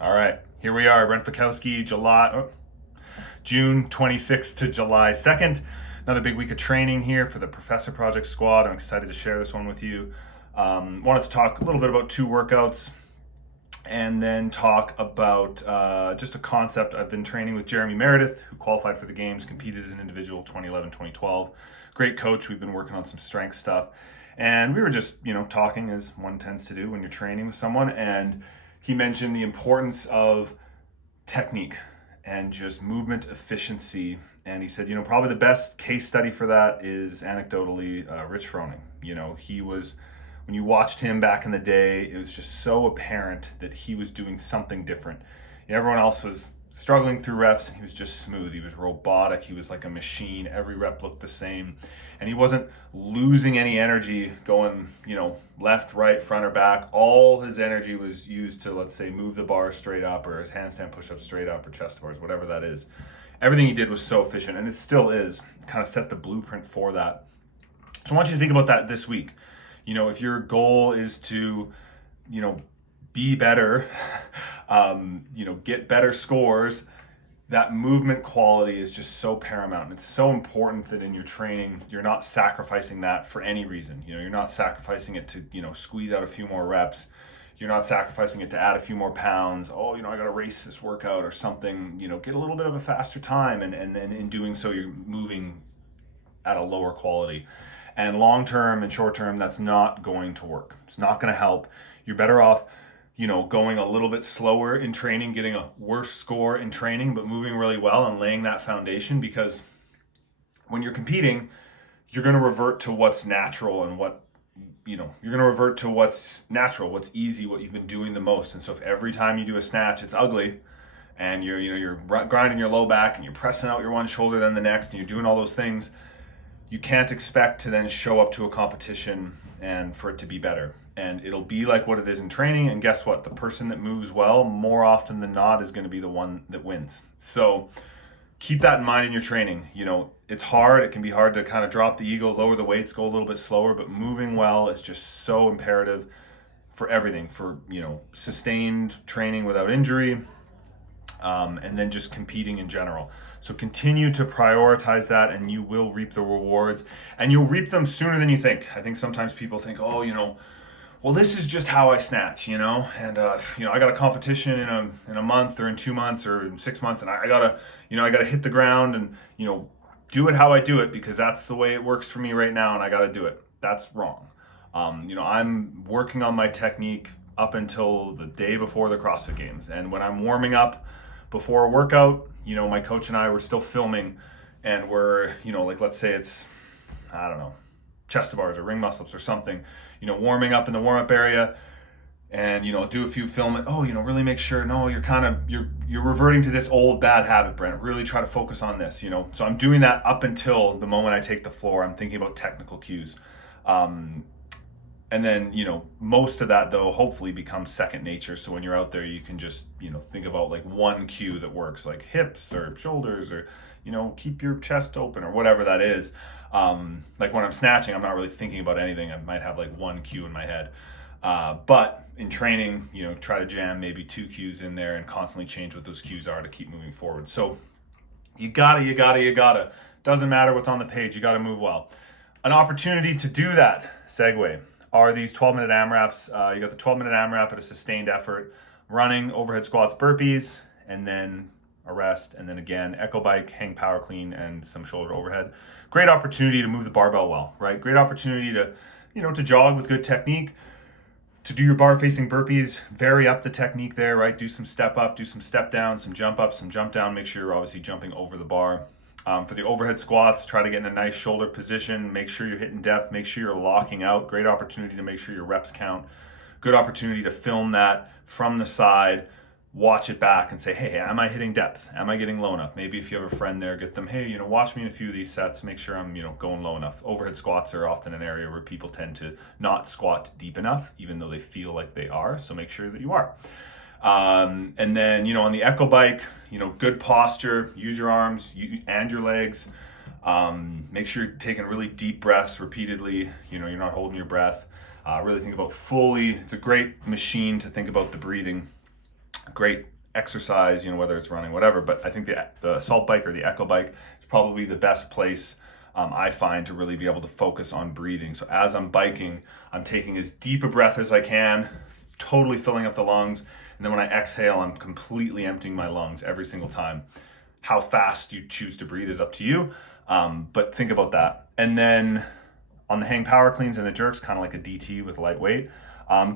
All right, here we are, Brent Fikowski, June 26th to July 2nd. Another big week of training here for the Professor Project Squad. I'm excited to share this one with you. Wanted to talk a little bit about two workouts and then talk about just a concept. I've been training with Jeremy Meredith, who qualified for the games, competed as an individual 2011, 2012. Great coach. We've been working on some strength stuff. And we were just, talking as one tends to do when you're training with someone. And he mentioned the importance of technique and just movement efficiency. And he said, probably the best case study for that is anecdotally Rich Froning. He was, when you watched him back in the day, it was just so apparent that he was doing something different. Everyone else was struggling through reps and he was just smooth. He was robotic. He was like a machine. Every rep looked the same. And he wasn't losing any energy going, left, right, front, or back. All his energy was used to, let's say, move the bar straight up, or his handstand push-ups straight up, or chest bars, whatever that is. Everything he did was so efficient, and it still is. Kind of set the blueprint for that. So I want you to think about that this week. If your goal is to, be better, get better scores, that movement quality is just so paramount. And it's so important that in your training, you're not sacrificing that for any reason. You're not sacrificing it to, squeeze out a few more reps. You're not sacrificing it to add a few more pounds. Oh, I got to race this workout or something, get a little bit of a faster time. And then in doing so, you're moving at a lower quality. And long-term and short-term, that's not going to work. It's not going to help. You're better off going a little bit slower in training, getting a worse score in training, but moving really well and laying that foundation, because when you're competing, you're going to revert to what's natural and you're going to revert to what's natural, what's easy, what you've been doing the most. And so if every time you do a snatch, it's ugly and you're grinding your low back and you're pressing out your one shoulder, then the next, and you're doing all those things, you can't expect to then show up to a competition and for it to be better. And it'll be like what it is in training. And guess what? The person that moves well, more often than not, is going to be the one that wins. So keep that in mind in your training. It's hard. It can be hard to kind of drop the ego, lower the weights, go a little bit slower, but moving well is just so imperative for everything, for, sustained training without injury, and then just competing in general. So continue to prioritize that and you will reap the rewards, and you'll reap them sooner than you think. I think sometimes people think, well, this is just how I snatch, and I got a competition in a month or in 2 months or in 6 months, and I gotta hit the ground and, do it how I do it because that's the way it works for me right now and I gotta do it. That's wrong. I'm working on my technique up until the day before the CrossFit Games. And when I'm warming up before a workout, my coach and I were still filming and we're, let's say it's, chest to bars or ring muscle ups or something, warming up in the warm up area and, do a few film, really make sure, no, you're reverting to this old bad habit, Brent, really try to focus on this, so I'm doing that up until the moment I take the floor. I'm thinking about technical cues. And then, most of that though, hopefully becomes second nature. So when you're out there, you can just, think about like one cue that works, like hips or shoulders or, keep your chest open or whatever that is. Like when I'm snatching, I'm not really thinking about anything. I might have like one cue in my head. But in training, try to jam maybe 2 cues in there and constantly change what those cues are to keep moving forward. So you gotta. Doesn't matter what's on the page. You gotta move well. An opportunity to do that, segue, are these 12-minute AMRAPs. You got the 12-minute AMRAP at a sustained effort, running, overhead squats, burpees, and then a rest, and then again, echo bike, hang power clean, and some shoulder overhead. Great opportunity to move the barbell well, right? Great opportunity to, to jog with good technique, to do your bar facing burpees, vary up the technique there, right? Do some step up, do some step down, some jump up, some jump down. Make sure you're obviously jumping over the bar. For the overhead squats, try to get in a nice shoulder position. Make sure you're hitting depth. Make sure you're locking out. Great opportunity to make sure your reps count. Good opportunity to film that from the side, watch it back and say, hey, am I hitting depth? Am I getting low enough? Maybe if you have a friend there, get them, hey, watch me in a few of these sets. Make sure I'm, going low enough. Overhead squats are often an area where people tend to not squat deep enough, even though they feel like they are. So make sure that you are. And then, on the echo bike, good posture, use your arms and your legs. Make sure you're taking really deep breaths repeatedly. You're not holding your breath. Really think about fully, it's a great machine to think about the breathing. great exercise, whether it's running, whatever. But I think the Assault Bike or the Echo Bike is probably the best place I find to really be able to focus on breathing. So as I'm biking, I'm taking as deep a breath as I can, totally filling up the lungs. And then when I exhale, I'm completely emptying my lungs every single time. How fast you choose to breathe is up to you. But think about that. And then on the hang power cleans and the jerks, kind of like a DT with lightweight.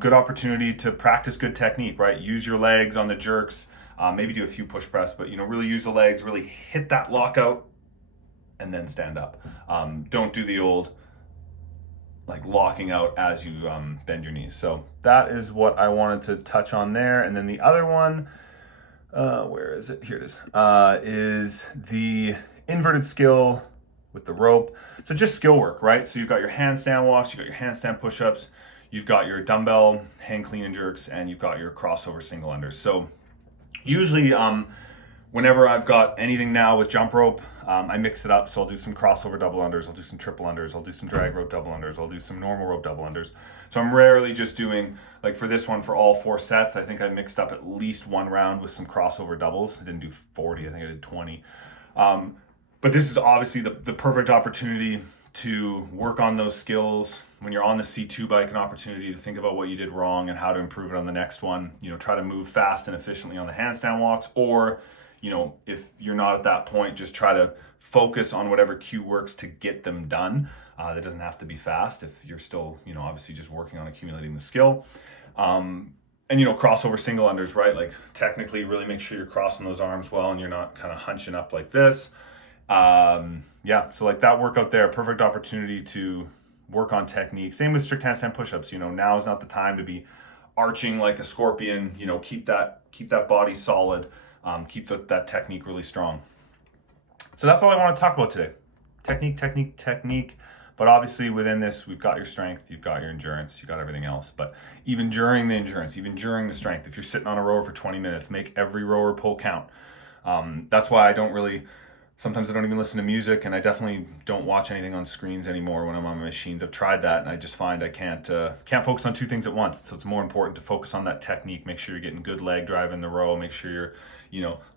Good opportunity to practice good technique, right? Use your legs on the jerks, maybe do a few push press, but really use the legs, really hit that lockout and then stand up. Don't do the old like locking out as you bend your knees. So that is what I wanted to touch on there. And then the other one, where is it? Here it is the inverted skill with the rope. So just skill work, right? So you've got your handstand walks, you've got your handstand push-ups, you've got your dumbbell hang clean and jerks, and you've got your crossover single unders. So usually whenever I've got anything now with jump rope, I mix it up. So I'll do some crossover double unders, I'll do some triple unders, I'll do some drag rope double unders, I'll do some normal rope double unders. So I'm rarely just doing, like for this one, for all 4 sets, I think I mixed up at least 1 round with some crossover doubles. I didn't do 40, I think I did 20. But this is obviously the perfect opportunity to work on those skills. When you're on the C2 bike, an opportunity to think about what you did wrong and how to improve it on the next one. Try to move fast and efficiently on the handstand walks, or if you're not at that point, just try to focus on whatever cue works to get them done. That doesn't have to be fast if you're still, obviously just working on accumulating the skill. And crossover single unders, right? Like technically really make sure you're crossing those arms well and you're not kind of hunching up like this. So like that workout there, perfect opportunity to work on technique. Same with strict handstand push-ups. Now is not the time to be arching like a scorpion. Keep that body solid. Keep that technique really strong. So that's all I want to talk about today. Technique. But obviously within this, we've got your strength, you've got your endurance, you've got everything else. But even during the endurance, even during the strength, if you're sitting on a rower for 20 minutes, make every rower pull count. That's why sometimes I don't even listen to music, and I definitely don't watch anything on screens anymore when I'm on my machines. I've tried that, and I just find I can't focus on 2 things at once. So it's more important to focus on that technique. Make sure you're getting good leg drive in the row. Make sure you're,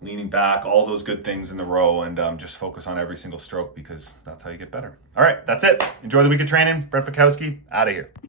leaning back, all those good things in the row, and just focus on every single stroke, because that's how you get better. All right, that's it. Enjoy the week of training. Brett Fikowski, out of here.